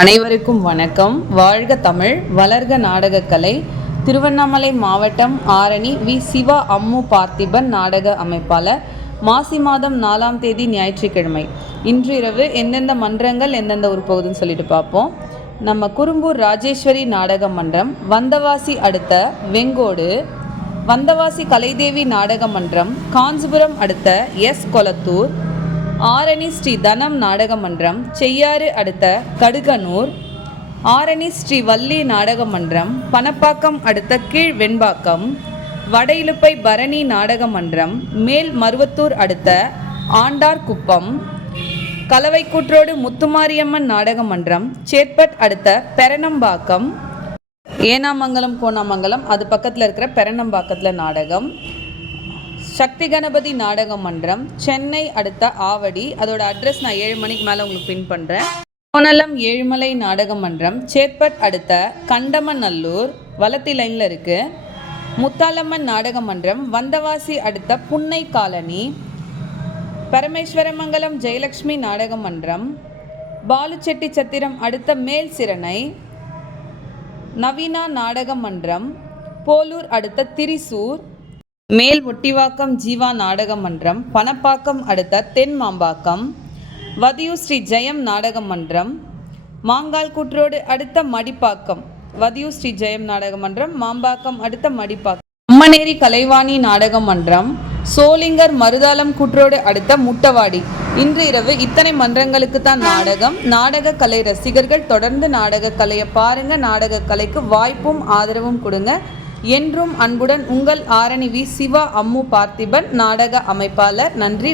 அனைவருக்கும் வணக்கம். வாழ்க தமிழ், வளர்க நாடகக்கலை. திருவண்ணாமலை மாவட்டம் ஆரணி வி. சிவா அம்மு பார்த்திபன் நாடக அமைப்பாளர். மாசி மாதம் 4ஆம் தேதி ஞாயிற்றுக்கிழமை. இன்று இரவு எந்தெந்த மன்றங்கள் எந்தெந்த ஊர் போகுதுன்னு சொல்லிட்டு பார்ப்போம். நம்ம குறும்பூர் ராஜேஸ்வரி நாடக மன்றம், வந்தவாசி அடுத்த வெங்கோடு, வந்தவாசி கலைதேவி நாடக மன்றம், காஞ்சிபுரம் அடுத்த எஸ். கொளத்தூர், ஆரணி ஸ்ரீ தனம் நாடக மன்றம், செய்யாறு அடுத்த கடுகனூர், ஆரணி ஸ்ரீ வள்ளி நாடக மன்றம், பணப்பாக்கம் அடுத்த கீழ் வெண்பாக்கம், வடையிலுப்பை பரணி நாடக மன்றம், மேல் மருவத்தூர் அடுத்த ஆண்டார்குப்பம், கலவைக்கூற்றோடு முத்துமாரியம்மன் நாடக மன்றம், சேட்பட் அடுத்த பெரணம்பாக்கம், ஏனாமங்கலம் கோணாமங்கலம் அது பக்கத்தில் இருக்கிற பெரணம்பாக்கத்தில் நாடகம், சக்தி கணபதி நாடக மன்றம், சென்னை அடுத்த ஆவடி. அதோட அட்ரஸ் நான் 7 மணிக்கு மேலே உங்களுக்கு பின் பண்ணுறேன். கோணலம் ஏழுமலை நாடக மன்றம், சேட்பட் அடுத்த கண்டமநல்லூர் வலத்தி லைனில் இருக்குது. முத்தாலம்மன் நாடக மன்றம், வந்தவாசி அடுத்த புன்னை காலனி, பரமேஸ்வரமங்கலம் ஜெயலட்சுமி நாடக மன்றம், பாலுச்செட்டி சத்திரம் அடுத்த மேல் சிரணை, நவீனா நாடக மன்றம், போலூர் அடுத்த திரிசூர், மேல் ஒட்டிவாக்கம் ஜீவா நாடக மன்றம், பணப்பாக்கம் அடுத்த தென் மாம்பாக்கம், வதியூர் ஸ்ரீ ஜெயம் நாடக மன்றம், மாங்கால் கூற்றோடு அடுத்த மடிப்பாக்கம், வதியூர் ஸ்ரீ ஜெயம் நாடக மன்றம், மாம்பாக்கம் அடுத்த மடிப்பாக்கம், அம்மனேரி கலைவாணி நாடக மன்றம், சோளிங்கர் மருதாளம் கூற்றோடு அடுத்த முட்டவாடி. இன்று இரவு இத்தனை மன்றங்களுக்கு தான் நாடகம். நாடக கலை ரசிகர்கள் தொடர்ந்து நாடக கலையை பாருங்க. நாடக கலைக்கு வாய்ப்பும் ஆதரவும் கொடுங்க. என்றும் அன்புடன் உங்கள் ஆரணி வி. சிவா அம்மு பார்த்திபன் நாடக அமைப்பாளர். நன்றி.